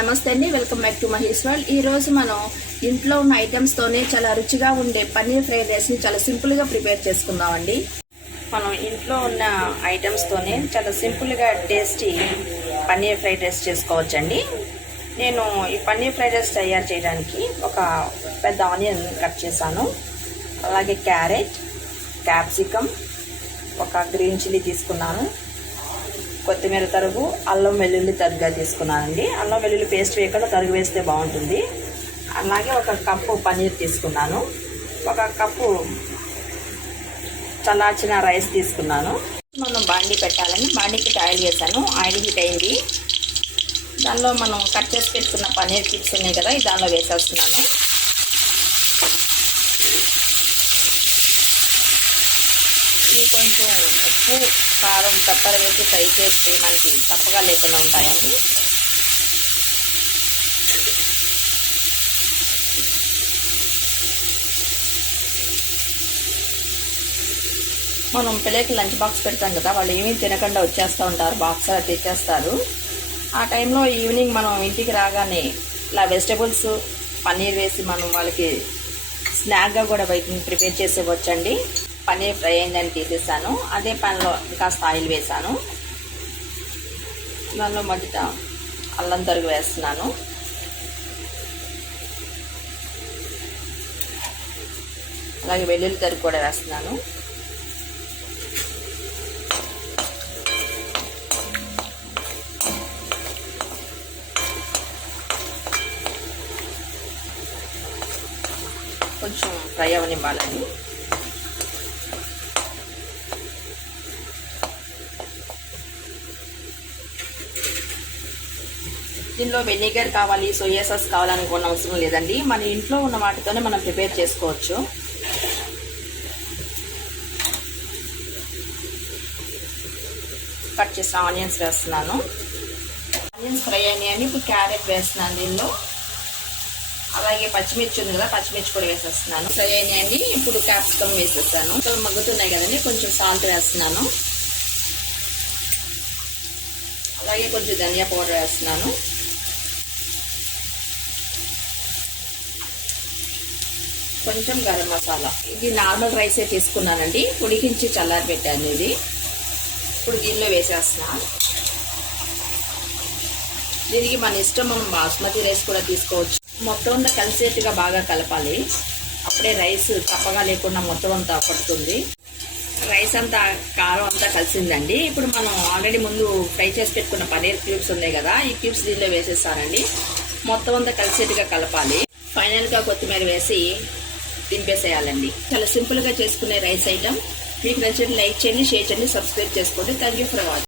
నమస్తే అండి welcome back to Mahesh world. ఈరోజు మనం ఇంట్లో ఉన్న ఐటమ్స్తోనే చాలా రుచిగా ఉండే పన్నీర్ ఫ్రైడ్ రైస్ని చాలా సింపుల్గా ప్రిపేర్ చేసుకుందామండి. మనం ఇంట్లో ఉన్న ఐటమ్స్తోనే చాలా సింపుల్గా టేస్టీ పన్నీర్ ఫ్రైడ్ రైస్ చేసుకోవచ్చండి. నేను ఈ పన్నీర్ ఫ్రైడ్ రైస్ తయారు చేయడానికి ఒక పెద్ద ఆనియన్ కట్ చేశాను. అలాగే క్యారెట్ క్యాప్సికమ్ ఒక గ్రీన్ చిల్లీ తీసుకున్నాను. కొత్తిమీర తరుగు అల్లం వెల్లుల్లి తరుగుగా తీసుకున్నానండి. అల్లం వెల్లుల్లి పేస్ట్ వేయకుండా తరుగు వేస్తే బాగుంటుంది. అలాగే ఒక కప్పు పన్నీర్ తీసుకున్నాను. ఒక కప్పు చల్లార్చిన రైస్ తీసుకున్నాను. మనం బాండీ పెట్టాలని బాండీకి ఆయిల్ వేసాను ఆయిల్ హీట్ అయింది. దానిలో మనం కట్ చేసి పెట్టుకున్న పన్నీర్ చిప్స్ ఉన్నాయి కదా దానిలో వేసేస్తున్నాను. ఇవి కొంచెం ఉప్పు కారం తప్పర వేసి ఫ్రై చేస్తే మనకి తప్పగా లేకుండా ఉంటాయండి. మనం పిల్లలకి లంచ్ బాక్స్ పెడతాం కదా వాళ్ళు ఏమీ తినకుండా వచ్చేస్తూ ఉంటారు బాక్స్ అలా తెచ్చేస్తారు. ఆ టైంలో ఈవినింగ్ మనం ఇంటికి రాగానే ఇలా వెజిటబుల్స్ పన్నీర్ వేసి మనం వాళ్ళకి స్నాక్గా కూడా బయట ప్రిపేర్ చేసేవచ్చండి పన్నీర్ ఫ్రై అయిందని తీసేసాను. అదే పనిలో కాస్త ఆయిల్ వేసాను. దానిలో మొదట అల్లం తరుగు వేస్తున్నాను. అలాగే వెల్లుల్లి తరుగు కూడా వేస్తున్నాను. కొంచెం ఫ్రై అవనివ్వాలండి. దీనిలో వెనిగర్ కావాలి సోయా సాస్ కావాలనుకున్న అవసరం లేదండి. మన ఇంట్లో ఉన్న వాటితోనే మనం ప్రిపేర్ చేసుకోవచ్చు. కట్ చేసిన ఆనియన్స్ వేస్తున్నాను. ఆనియన్స్ ఫ్రై అయినాయని ఇప్పుడు క్యారెట్ వేస్తున్నాను దీనిలో. అలాగే పచ్చిమిర్చి ఉంది కదా పచ్చిమిర్చి కూడా వేసేస్తున్నాను. ఫ్రై అయినాయండి ఇప్పుడు క్యాప్సికమ్ వేసేస్తాను. సో మగ్గుతున్నాయి కదండి కొంచెం సాల్ట్ వేస్తున్నాను. అలాగే కొంచెం ధనియా పౌడర్ వేస్తున్నాను. కొంచెం గరం మసాలా. ఇది నార్మల్ రైసే తీసుకున్నానండి. ఉడికించి చల్లారి పెట్టాను ఇది. ఇప్పుడు దీనిలో వేసేస్తున్నాను దీనికి మన ఇష్టం మనం బాస్మతి రైస్ కూడా తీసుకోవచ్చు. మొత్తం అంతా కలిసేట్టుగా బాగా కలపాలి. అప్పుడే రైస్ తప్పగా లేకుండా మొత్తం అంతా పడుతుంది. రైస్ అంతా కారం అంతా కలిసిందండి. ఇప్పుడు మనం ఆల్రెడీ ముందు ఫ్రై చేసి పెట్టుకున్న పన్నీర్ క్యూబ్స్ ఉన్నాయి కదా ఈ క్యూబ్స్ దీనిలో వేసేస్తానండి. మొత్తం అంతా కలిసేట్టుగా కలపాలి. ఫైనల్గా కొత్తిమీర వేసి దింపేసేయాలండి. చాలా సింపుల్గా చేసుకునే రైస్ ఐటమ్. మీకు నచ్చిన లైక్ చేయండి షేర్ చేయండి సబ్స్క్రైబ్ చేసుకోండి. Thank you for watching.